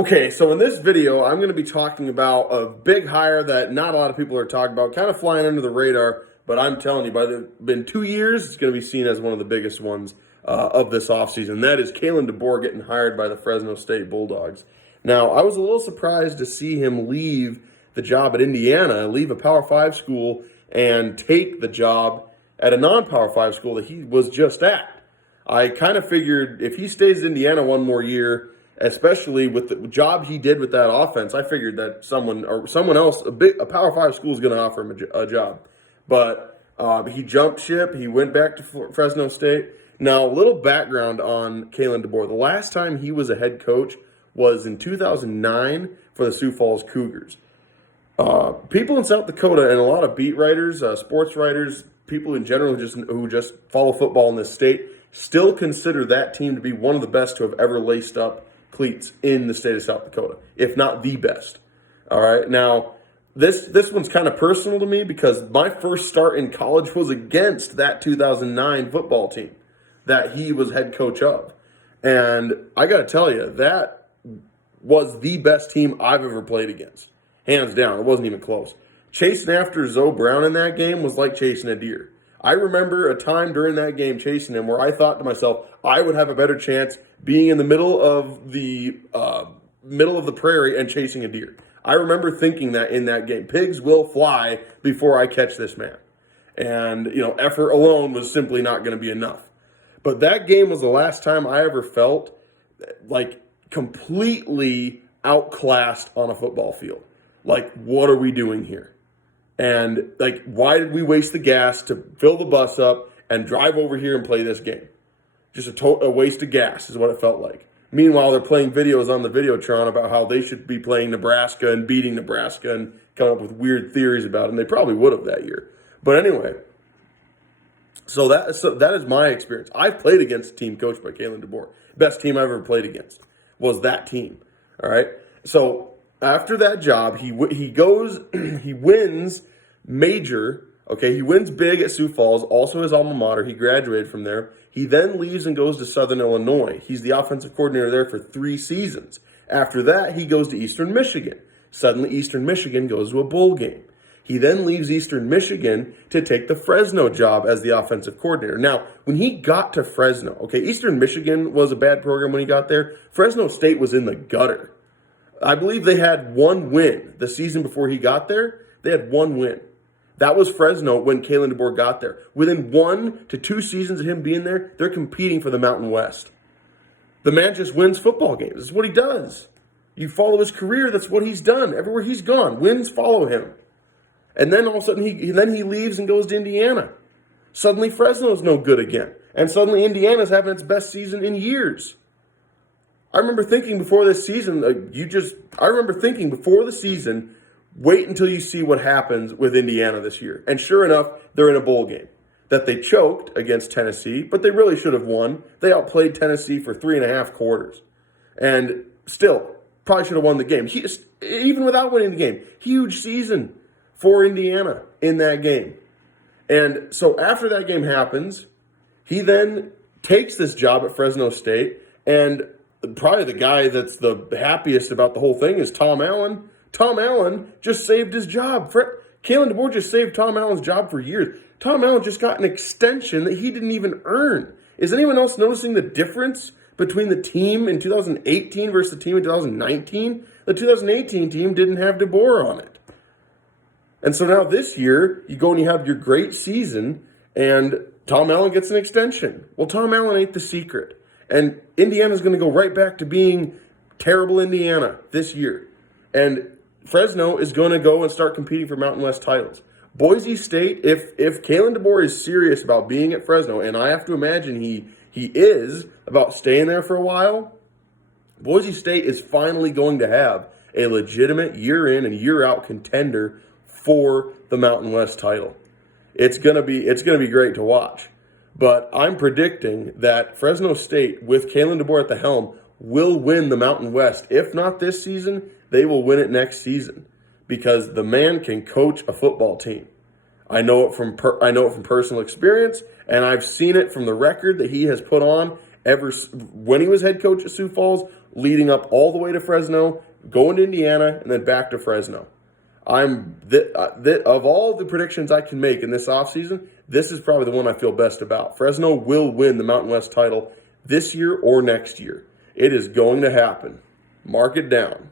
Okay, so in this video, I'm going to be talking about a big hire that not a lot of people are talking about, kind of flying under the radar, but I'm telling you, been 2 years, it's going to be seen as one of the biggest ones of this offseason. That is Kalen DeBoer getting hired by the Fresno State Bulldogs. Now, I was a little surprised to see him leave the job at Indiana, leave a Power 5 school, and take the job at a non-Power 5 school that he was just at. I kind of figured if he stays in Indiana one more year, especially with the job he did with that offense, I figured that someone else, a Power 5 school is going to offer him a job. But he jumped ship. He went back to Fresno State. Now, a little background on Kalen DeBoer. The last time he was a head coach was in 2009 for the Sioux Falls Cougars. People in South Dakota and a lot of beat writers, sports writers, people in general who just follow football in this state still consider that team to be one of the best to have ever laced up cleats in the state of South Dakota, if not the best. All right. Now, this one's kind of personal to me because my first start in college was against that 2009 football team that he was head coach of. And I got to tell you, that was the best team I've ever played against. Hands down. It wasn't even close. Chasing after Zoe Brown in that game was like chasing a deer. I remember a time during that game chasing him where I thought to myself, I would have a better chance being in the middle of the prairie and chasing a deer. I remember thinking that in that game, pigs will fly before I catch this man. And, effort alone was simply not going to be enough. But that game was the last time I ever felt like completely outclassed on a football field. Like, what are we doing here? And, why did we waste the gas to fill the bus up and drive over here and play this game? Just a waste of gas is what it felt like. Meanwhile, they're playing videos on the Videotron about how they should be playing Nebraska and beating Nebraska and coming up with weird theories about it. And they probably would have that year. But anyway, so that is my experience. I've played against a team coached by Kalen DeBoer. Best team I've ever played against was that team. All right? So after that job, he goes, he wins major. Okay, he wins big at Sioux Falls, also his alma mater. He graduated from there. He then leaves and goes to Southern Illinois. He's the offensive coordinator there for 3 seasons. After that, he goes to Eastern Michigan. Suddenly, Eastern Michigan goes to a bowl game. He then leaves Eastern Michigan to take the Fresno job as the offensive coordinator. Now, when he got to Fresno, okay, Eastern Michigan was a bad program when he got there. Fresno State was in the gutter. I believe they had 1 win the season before he got there. They had 1 win. That was Fresno when Kalen DeBoer got there. Within 1 to 2 seasons of him being there, they're competing for the Mountain West. The man just wins football games. That's what he does. You follow his career, that's what he's done. Everywhere he's gone, wins follow him. And then all of a sudden, he leaves and goes to Indiana. Suddenly, Fresno's no good again. And suddenly, Indiana's having its best season in years. I remember thinking before the season, wait until you see what happens with Indiana this year. And sure enough, they're in a bowl game that they choked against Tennessee, but they really should have won. They outplayed Tennessee for 3.5 quarters. And still, probably should have won the game. Even without winning the game, huge season for Indiana in that game. And so after that game happens, he then takes this job at Fresno State, and probably the guy that's the happiest about the whole thing is Tom Allen. Tom Allen just saved his job. Kalen DeBoer just saved Tom Allen's job for years. Tom Allen just got an extension that he didn't even earn. Is anyone else noticing the difference between the team in 2018 versus the team in 2019? The 2018 team didn't have DeBoer on it. And so now this year, you go and you have your great season, and Tom Allen gets an extension. Well, Tom Allen ain't the secret. And Indiana's going to go right back to being terrible Indiana this year. And Fresno is going to go and start competing for Mountain West titles. Boise State, if Kalen DeBoer is serious about being at Fresno, and I have to imagine he is about staying there for a while, Boise State is finally going to have a legitimate year-in and year-out contender for the Mountain West title. It's gonna be great to watch. But I'm predicting that Fresno State, with Kalen DeBoer at the helm, will win the Mountain West. If not this season, they will win it next season because the man can coach a football team. I know it from personal experience, and I've seen it from the record that he has put on when he was head coach at Sioux Falls, leading up all the way to Fresno, going to Indiana, and then back to Fresno. Of all the predictions I can make in this offseason, this is probably the one I feel best about. Fresno will win the Mountain West title this year or next year. It is going to happen. Mark it down.